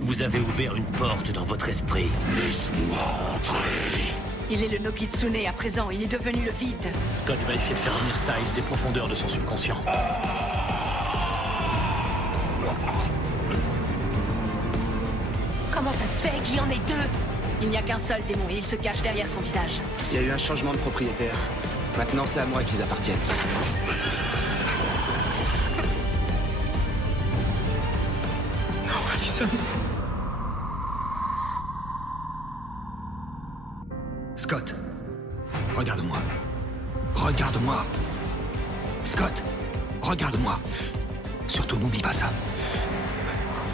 Vous avez ouvert une porte dans votre esprit. Laisse-moi entrer. Il est le Nogitsune à présent, il est devenu le vide. Scott va essayer de faire revenir Styles des profondeurs de son subconscient. Comment ça se fait qu'il y en ait deux? Il n'y a qu'un seul démon et il se cache derrière son visage. Il y a eu un changement de propriétaire. Maintenant, c'est à moi qu'ils appartiennent. Non, Allison. Scott, regarde-moi. Regarde-moi. Scott, regarde-moi. Surtout n'oublie pas ça.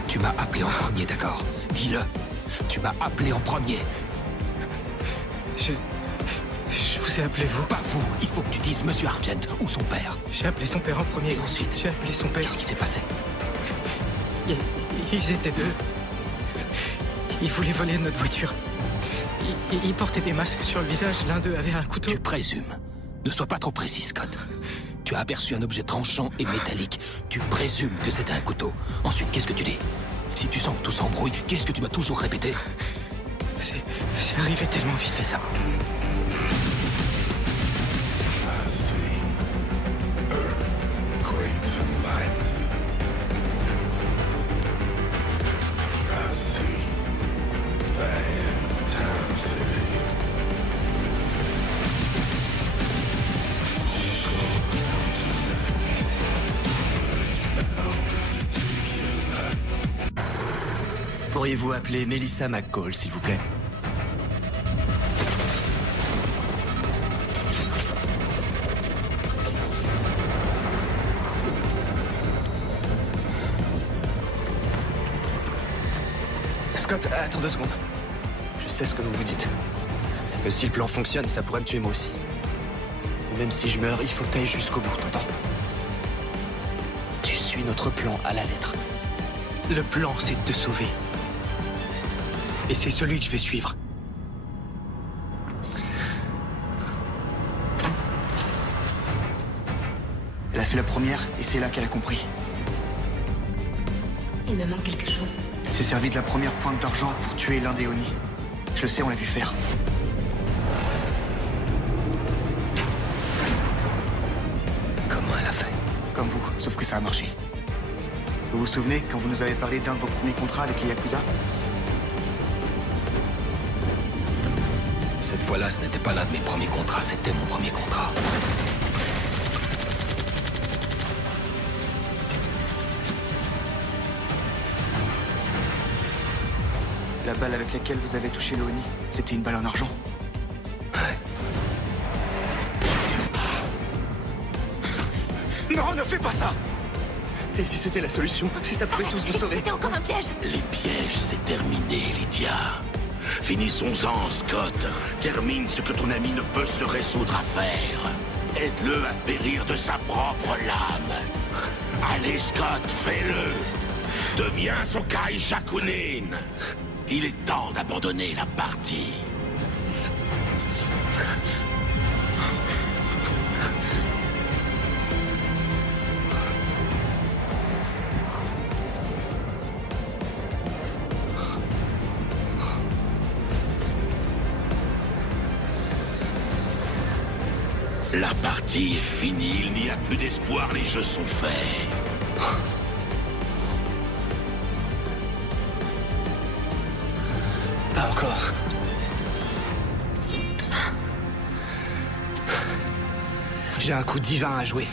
Tu m'as appelé en premier, d'accord? Dis-le. Tu m'as appelé en premier. Je vous ai appelé vous. Pas vous. Il faut que tu dises Monsieur Argent ou son père. J'ai appelé son père en premier. Et ensuite, j'ai appelé son père. Qu'est-ce qui s'est passé? Ils étaient deux. Ils voulaient voler notre voiture. Ils portaient des masques sur le visage. L'un d'eux avait un couteau. Tu présumes. Ne sois pas trop précis, Scott. Tu as aperçu un objet tranchant et métallique. Tu présumes que c'était un couteau. Ensuite, qu'est-ce que tu dis? Si tu sens que tout s'embrouille, qu'est-ce que tu dois toujours répéter? C'est arrivé tellement vite. C'est ça. Pourriez-vous appeler Melissa McCall, s'il vous plaît? Scott, attends 2 secondes. Je sais ce que vous vous dites. Que si le plan fonctionne, ça pourrait me tuer moi aussi. Et même si je meurs, il faut que t'ailles jusqu'au bout, t'entends? Tu suis notre plan à la lettre. Le plan, c'est de te sauver. Et c'est celui que je vais suivre. Elle a fait la première et c'est là qu'elle a compris. Il me manque quelque chose. Elle s'est servie de la première pointe d'argent pour tuer l'un des Oni. Je le sais, on l'a vu faire. Comment elle a fait? Comme vous, sauf que ça a marché. Vous vous souvenez quand vous nous avez parlé d'un de vos premiers contrats avec les Yakuza? Cette fois-là, ce n'était pas l'un de mes premiers contrats, c'était mon premier contrat. La balle avec laquelle vous avez touché le Oni, c'était une balle en argent. Ouais. Non, ne fais pas ça! Et si c'était la solution? Si ça pouvait tous vous sauver? C'était encore un piège. Les pièges, c'est terminé, Lydia. Finissons-en, Scott. Termine ce que ton ami ne peut se résoudre à faire. Aide-le à périr de sa propre lame. Allez, Scott, fais-le. Deviens son Kai Shakunin. Il est temps d'abandonner la partie. La partie est finie, il n'y a plus d'espoir, les jeux sont faits. Pas encore. J'ai un coup divin à jouer.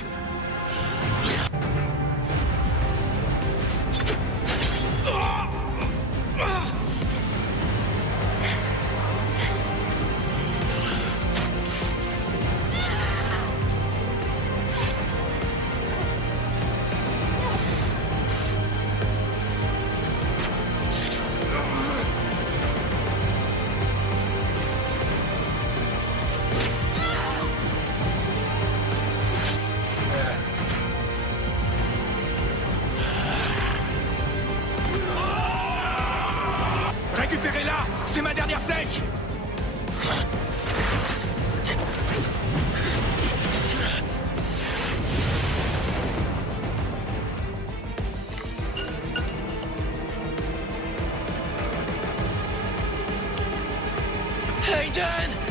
Récupérez-la! C'est ma dernière flèche! Hayden!